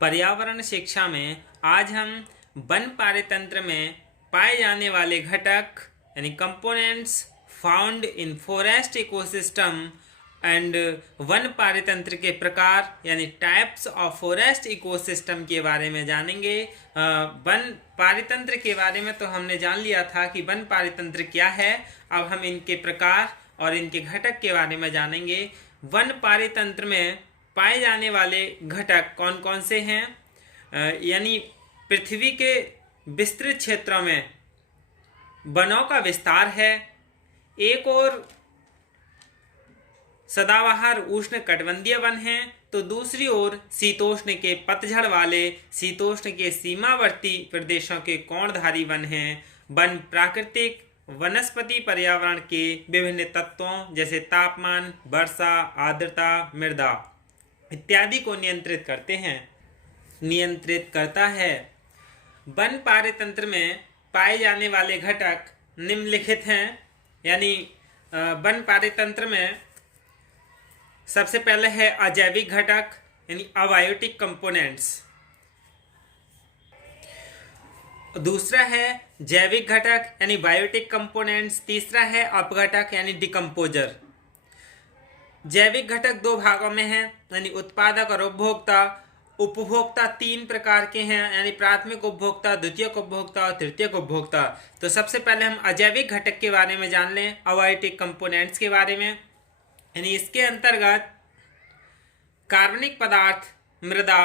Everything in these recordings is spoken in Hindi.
पर्यावरण शिक्षा में आज हम वन पारितंत्र में पाए जाने वाले घटक यानी components found in forest ecosystem and वन पारितंत्र के प्रकार यानी टाइप्स ऑफ फॉरेस्ट इकोसिस्टम के बारे में जानेंगे। वन पारितंत्र के बारे में तो हमने जान लिया था कि वन पारितंत्र क्या है। अब हम इनके प्रकार और इनके घटक के बारे में जानेंगे। वन पारितंत्र में पाए जाने वाले घटक कौन कौन से हैं, यानी पृथ्वी के विस्तृत क्षेत्रों में वनों का विस्तार है। एक और सदाबहार उष्ण कटिबंधीय वन हैं तो दूसरी ओर शीतोष्ण के पतझड़ वाले शीतोष्ण के सीमावर्ती प्रदेशों के कोणधारी वन हैं। वन प्राकृतिक वनस्पति पर्यावरण के विभिन्न तत्वों जैसे तापमान, वर्षा, आर्द्रता, मृदा इत्यादि को नियंत्रित करता है। वन पारितंत्र में पाए जाने वाले घटक निम्नलिखित हैं, यानी वन पारितंत्र में सबसे पहले है अजैविक घटक यानी अबायोटिक कंपोनेंट्स। दूसरा है जैविक घटक यानी बायोटिक कंपोनेंट्स। तीसरा है अपघटक यानी डिकम्पोजर। जैविक घटक दो भागों में हैं, यानी उत्पादक और उपभोक्ता। उपभोक्ता तीन प्रकार के हैं, यानी प्राथमिक उपभोक्ता, द्वितीयक उपभोक्ता और तृतीयक उपभोक्ता। तो सबसे पहले हम अजैविक घटक के बारे में जान लें, अबायोटिक कंपोनेंट्स के बारे में। यानी इसके अंतर्गत कार्बनिक पदार्थ, मृदा,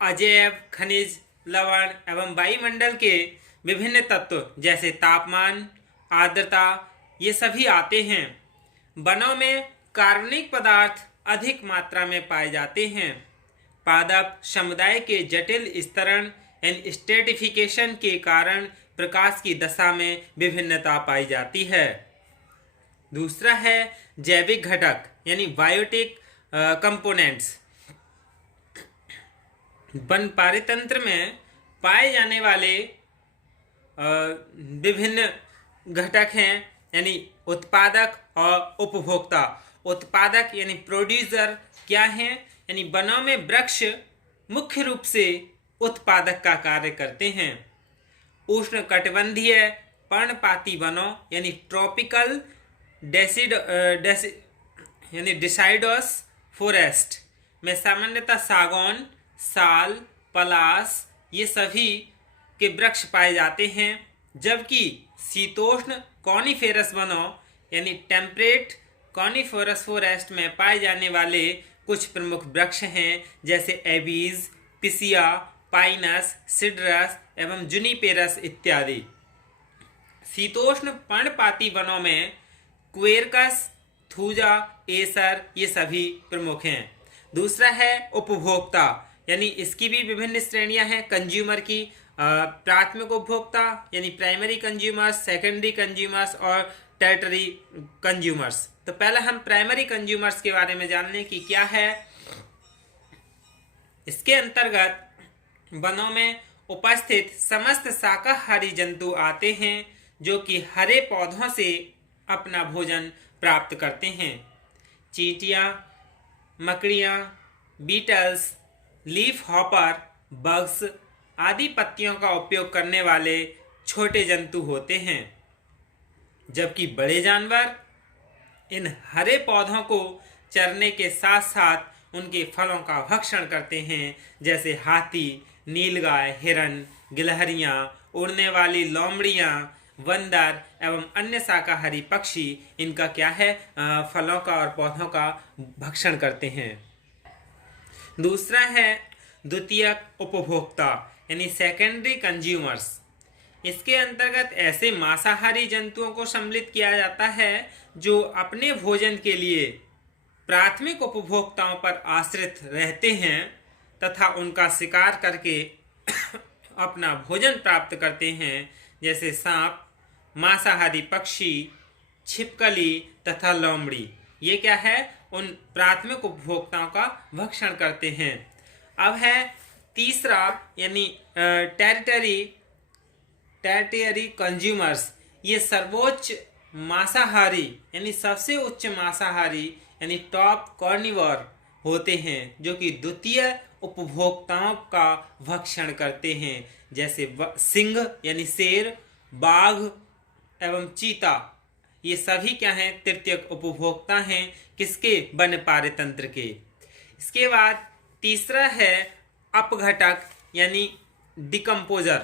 अजैव खनिज, लवण एवं वायुमंडल के विभिन्न तत्व जैसे तापमान, आर्द्रता ये सभी आते हैं। वनों में कार्बनिक पदार्थ अधिक मात्रा में पाए जाते हैं। पादप समुदाय के जटिल स्तरण एंड स्ट्रेटिफिकेशन के कारण प्रकाश की दशा में विभिन्नता पाई जाती है। दूसरा है जैविक घटक यानी बायोटिक कंपोनेंट्स। वन पारितंत्र में पाए जाने वाले विभिन्न घटक हैं, यानी उत्पादक और उपभोक्ता। उत्पादक यानी प्रोड्यूसर क्या हैं, यानी वनों में वृक्ष मुख्य रूप से उत्पादक का कार्य करते हैं। उष्ण कटिबंधीय पर्णपाती वनों यानी ट्रॉपिकल डिसाइडस फॉरेस्ट में सामान्यतः सागौन, साल, पलास ये सभी के वृक्ष पाए जाते हैं, जबकि शीतोष्ण कॉनिफेरस वनों यानी टेम्परेट कॉनिफेरस फॉरेस्ट में पाए जाने वाले कुछ प्रमुख वृक्ष हैं जैसे एबीज, पिसिया, पाइनस, सिड्रस एवं जुनिपेरस इत्यादि। शीतोष्ण पर्णपाती वनों में क्वेरकस, थूजा, एसर ये सभी प्रमुख हैं। दूसरा है उपभोक्ता, यानी इसकी भी विभिन्न श्रेणियां हैं कंज्यूमर की। प्राथमिक उपभोक्ता यानी प्राइमरी कंज्यूमर्स, सेकेंडरी कंज्यूमर्स और टेरिटरी कंज्यूमर्स। तो पहले हम प्राइमरी कंज्यूमर्स के बारे में जान लें कि क्या है। इसके अंतर्गत वनों में उपस्थित समस्त शाकाहारी जंतु आते हैं जो कि हरे पौधों से अपना भोजन प्राप्त करते हैं। चींटियां, मकड़ियां, बीटल्स, लीफ हॉपर, बग्स आदि पत्तियों का उपयोग करने वाले छोटे जंतु होते हैं, जबकि बड़े जानवर इन हरे पौधों को चरने के साथ साथ उनके फलों का भक्षण करते हैं, जैसे हाथी, नीलगाय, हिरन, गिलहरियां, उड़ने वाली लोमड़ियां, बंदर एवं अन्य शाकाहारी पक्षी इनका क्या है, फलों का और पौधों का भक्षण करते हैं। दूसरा है द्वितीयक उपभोक्ता यानी सेकेंडरी कंज्यूमर्स। इसके अंतर्गत ऐसे मांसाहारी जंतुओं को सम्मिलित किया जाता है जो अपने भोजन के लिए प्राथमिक उपभोक्ताओं पर आश्रित रहते हैं तथा उनका शिकार करके अपना भोजन प्राप्त करते हैं, जैसे सांप, मांसाहारी पक्षी, छिपकली तथा लोमड़ी। ये क्या है, उन प्राथमिक उपभोक्ताओं का भक्षण करते हैं। अब है तीसरा यानी टेरिटरी कंज्यूमर्स। ये सर्वोच्च मांसाहारी यानी सबसे उच्च मांसाहारी यानी टॉप कॉर्निवोर होते हैं जो कि द्वितीय उपभोक्ताओं का भक्षण करते हैं, जैसे सिंह यानी शेर, बाघ एवं चीता। ये सभी क्या हैं? तृतीयक उपभोक्ता हैं किसके? वन पारतंत्र के। इसके बाद तीसरा है अपघटक यानी डिकम्पोजर।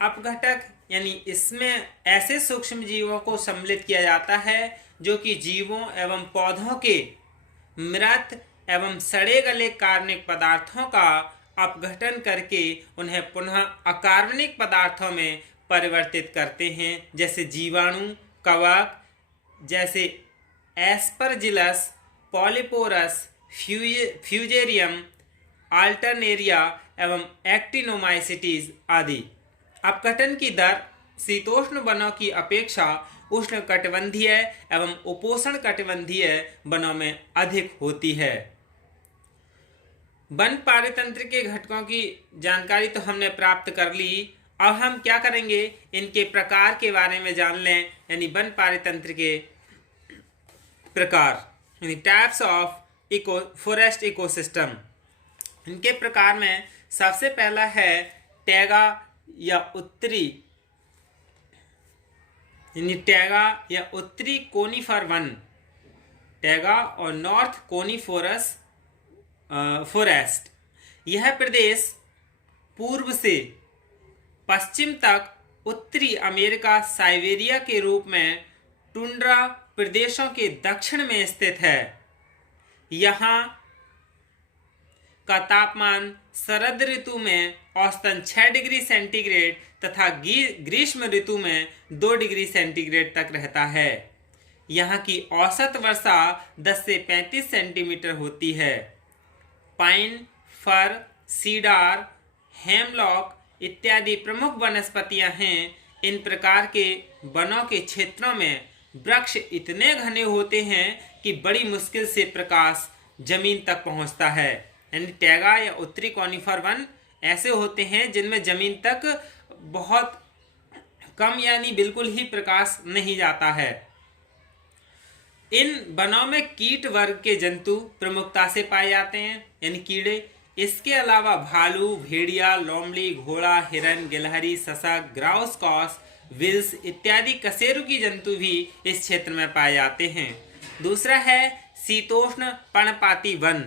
अपघटक यानी इसमें ऐसे सूक्ष्म जीवों को सम्मिलित किया जाता है जो कि जीवों एवं पौधों के मृत एवं सड़े गले कार्बनिक पदार्थों का अपघटन करके उन्हें पुनः अकार्बनिक पदार्थों में परिवर्तित करते हैं, जैसे जीवाणु, कवक, जैसे एस्परजिलस, पॉलीपोरस, फ्यूजेरियम, अल्टरनेरिया एवं एक्टिनोमाइसिटीज आदि। अपघटन की दर शीतोष्ण वनों की अपेक्षा उष्णकटिबंधीय एवं उपोष्ण कटिबंधीय वनों में अधिक होती है। वन पारतंत्र के घटकों की जानकारी तो हमने प्राप्त कर ली। अब हम क्या करेंगे? इनके प्रकार के बारे में जान लें, यानी वन पारतंत्र के प्रकार, यानी टाइप्स ऑफ फॉरेस्ट इकोसिस्टम। इनके प्रकार में सबसे पहला है टैगा या उत्तरी, यानी टैगा या उत्तरी कोनीफर वन, टैगा और नॉर्थ कोनीफोरस फॉरेस्ट। यह प्रदेश पूर्व से पश्चिम तक उत्तरी अमेरिका, साइबेरिया के रूप में टुंड्रा प्रदेशों के दक्षिण में स्थित है। यहाँ का तापमान शरद ऋतु में औसतन 6 डिग्री सेंटीग्रेड तथा ग्रीष्म ऋतु में 2 डिग्री सेंटीग्रेड तक रहता है। यहाँ की औसत वर्षा 10 से 35 सेंटीमीटर होती है। पाइन, फर, सीडार, हेमलॉक इत्यादि प्रमुख वनस्पतियां हैं। इन प्रकार के वनों के क्षेत्रों में वृक्ष इतने घने होते हैं कि बड़ी मुश्किल से प्रकाश जमीन तक पहुंचता है। यानी टैगा या उत्तरी कॉनिफर वन ऐसे होते हैं जिनमें जमीन तक बहुत कम यानी बिल्कुल ही प्रकाश नहीं जाता है। इन वनों में कीट वर्ग के जंतु प्रमुखता से पाए जाते हैं, यानी कीड़े। इसके अलावा भालू, भेड़िया, लोमड़ी, घोड़ा, हिरन, गिलहरी, ससक, ग्राउस कॉस, विल्स इत्यादि कशेरुकी जंतु भी इस क्षेत्र में पाए जाते हैं। दूसरा है शीतोष्ण पर्णपाती वन,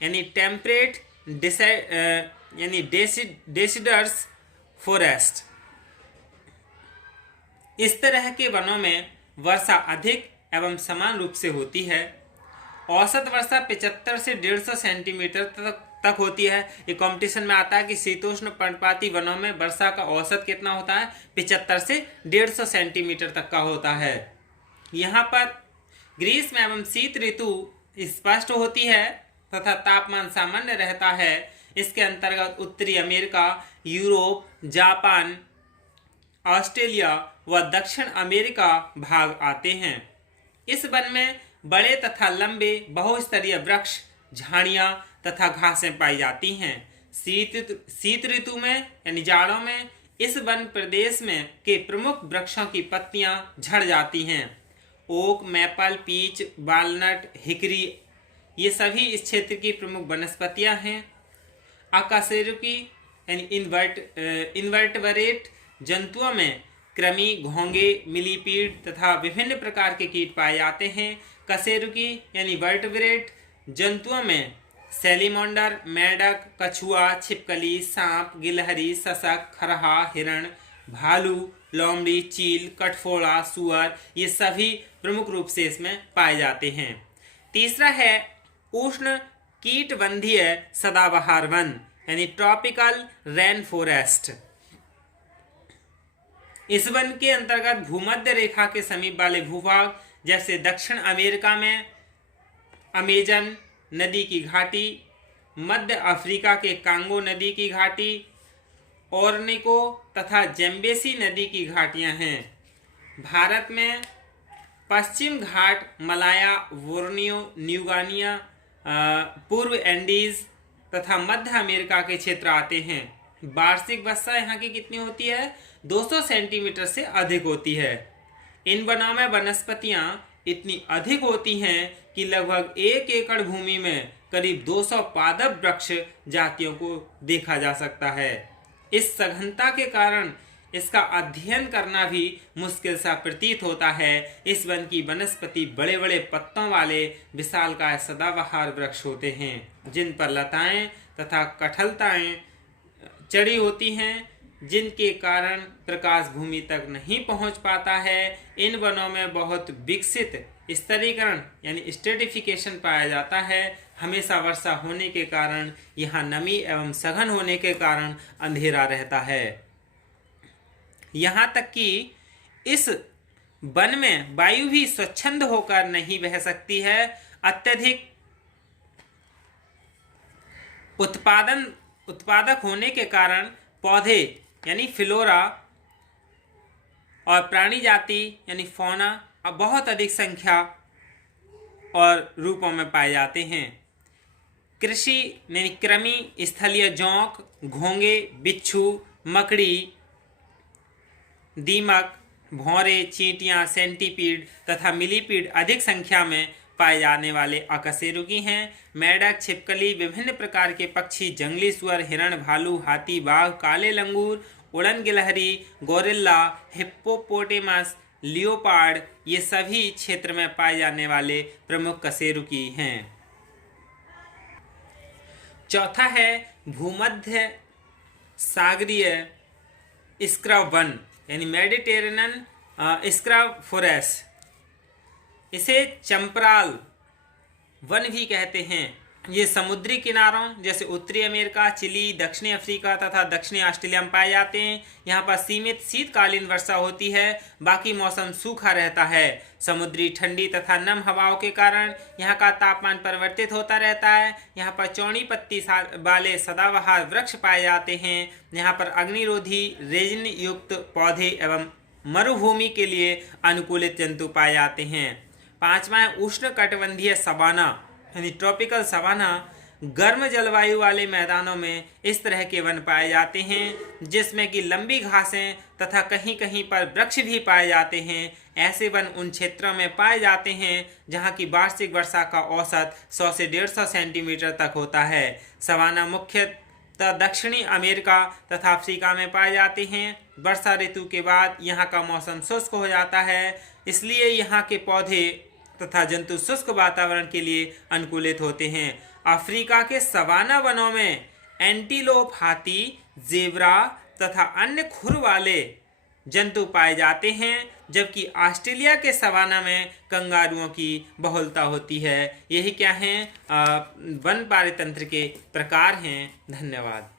यानी टेम्परेट यानी डेसिडर्स फॉरेस्ट। इस तरह के वनों में वर्षा अधिक एवं समान रूप से होती है। औसत वर्षा 75 से 150 सेंटीमीटर तक होती है। ये कंपटीशन में आता है कि शीतोष्ण पर्णपाती वनों में वर्षा का औसत कितना होता है? 75 से 150 सेंटीमीटर तक का होता है। यहाँ पर ग्रीष्म एवं शीत ऋतु स्पष्ट होती है तथा तापमान सामान्य रहता है। इसके अंतर्गत उत्तरी अमेरिका, यूरोप, जापान, ऑस्ट्रेलिया व दक्षिण अमेरिका भाग आते हैं। इस वन में बड़े तथा लंबे बहुस्तरीय वृक्ष, झाड़ियां तथा घासें पाई जाती हैं। शीत ऋतु में यानी जाड़ों में इस वन प्रदेश में के प्रमुख वृक्षों की पत्तियां झड़ जाती हैं। Oak, maple, peach, walnut, hickory ये सभी इस क्षेत्र की प्रमुख वनस्पतियां हैं। अकशेरुकी यानी इन्वर्टबरेट जंतुओं में कृमि, घोंगे, मिलीपीड तथा विभिन्न प्रकार के कीट पाए जाते हैं। कशेरुकी यानी वर्टब्रेट जंतुओं में सैलिमोंडर, मेंढक, कछुआ, छिपकली, सांप, गिलहरी, ससक, खरहा, हिरण, भालू, लोमड़ी, चील, कठफोड़ा, सुअर ये सभी प्रमुख रूप से इसमें पाए जाते हैं। तीसरा है उष्ण कीटबंधीय सदाबहार वन यानी ट्रॉपिकल रेन फॉरेस्ट। इस वन के अंतर्गत भूमध्य रेखा के समीप वाले भूभाग जैसे दक्षिण अमेरिका में अमेजन नदी की घाटी, मध्य अफ्रीका के कांगो नदी की घाटी, ओरनिको तथा जेम्बेसी नदी की घाटियां हैं। भारत में पश्चिम घाट मलाया, बोर्नियो, न्यूगिनिया, पूर्व एंडीज तथा मध्य अमेरिका के क्षेत्र आते हैं। वार्षिक वर्षा यहाँ की कितनी होती है? 200 सेंटीमीटर से अधिक होती है। इन वनों में वनस्पतियाँ इतनी अधिक होती हैं कि लगभग 1 एकड़ भूमि में करीब 200 पादप वृक्ष जातियों को देखा जा सकता है। इस सघनता के कारण इसका अध्ययन करना भी मुश्किल सा प्रतीत होता है। इस वन की वनस्पति बड़े बड़े पत्तों वाले विशालकाय सदाबहार वृक्ष होते हैं, जिन पर लताएं तथा कठलताएं चढ़ी होती हैं, जिनके कारण प्रकाश भूमि तक नहीं पहुंच पाता है। इन वनों में बहुत विकसित स्तरीकरण यानी स्ट्रेटिफिकेशन पाया जाता है। हमेशा वर्षा होने के कारण यहाँ नमी एवं सघन होने के कारण अंधेरा रहता है। यहाँ तक कि इस वन में वायु भी स्वच्छंद होकर नहीं बह सकती है। अत्यधिक उत्पादक होने के कारण पौधे यानी फ्लोरा और प्राणी जाति यानी फौना बहुत अधिक संख्या और रूपों में पाए जाते हैं। कृषि यानी कृमि, स्थलीय जोंक, घोंगे, बिच्छू, मकड़ी, दीमक, भौरे, चींटियां, सेंटीपीड तथा मिलीपीड अधिक संख्या में पाए जाने वाले अकशेरुकी हैं। मेढक, छिपकली, विभिन्न प्रकार के पक्षी, जंगली सुअर, हिरण, भालू, हाथी, बाघ, काले लंगूर, उड़न गिलहरी, गोरिल्ला, हिप्पोपोटेमस, लियोपार्ड, ये सभी क्षेत्र में पाए जाने वाले प्रमुख कशेरुकी हैं। चौथा है भूमध्य सागरीय स्क्रब वन यानी मेडिटेरेनियन स्क्रब फॉरेस्ट। इसे चंपराल वन भी कहते हैं। ये समुद्री किनारों जैसे उत्तरी अमेरिका, चिली, दक्षिणी अफ्रीका तथा दक्षिणी ऑस्ट्रेलिया में पाए जाते हैं। यहाँ पर सीमित शीतकालीन वर्षा होती है, बाकी मौसम सूखा रहता है। समुद्री ठंडी तथा नम हवाओं के कारण यहाँ का तापमान परिवर्तित होता रहता है। यहाँ पर चौड़ी पत्ती वाले सदाबहार वृक्ष पाए जाते हैं। यहाँ पर अग्निरोधी रेजिन युक्त पौधे एवं मरुभूमि के लिए अनुकूलित जंतु पाए जाते हैं। पांचवा उष्ण कटिबंधीय सवाना यानी ट्रॉपिकल सवाना। गर्म जलवायु वाले मैदानों में इस तरह के वन पाए जाते हैं, जिसमें कि लंबी घासें तथा कहीं कहीं पर वृक्ष भी पाए जाते हैं। ऐसे वन उन क्षेत्रों में पाए जाते हैं जहां की वार्षिक वर्षा का औसत 100 से 150 सेंटीमीटर तक होता है। सवाना मुख्यतः दक्षिणी अमेरिका तथा अफ्रीका में पाए जाते हैं। वर्षा ऋतु के बाद यहाँ का मौसम शुष्क हो जाता है, इसलिए यहाँ के पौधे तथा जंतु शुष्क वातावरण के लिए अनुकूलित होते हैं। अफ्रीका के सवाना वनों में एंटीलोप, हाथी, जेब्रा तथा अन्य खुर वाले जंतु पाए जाते हैं, जबकि ऑस्ट्रेलिया के सवाना में कंगारुओं की बहुलता होती है। यही क्या हैं वन पारितंत्र के प्रकार हैं। धन्यवाद।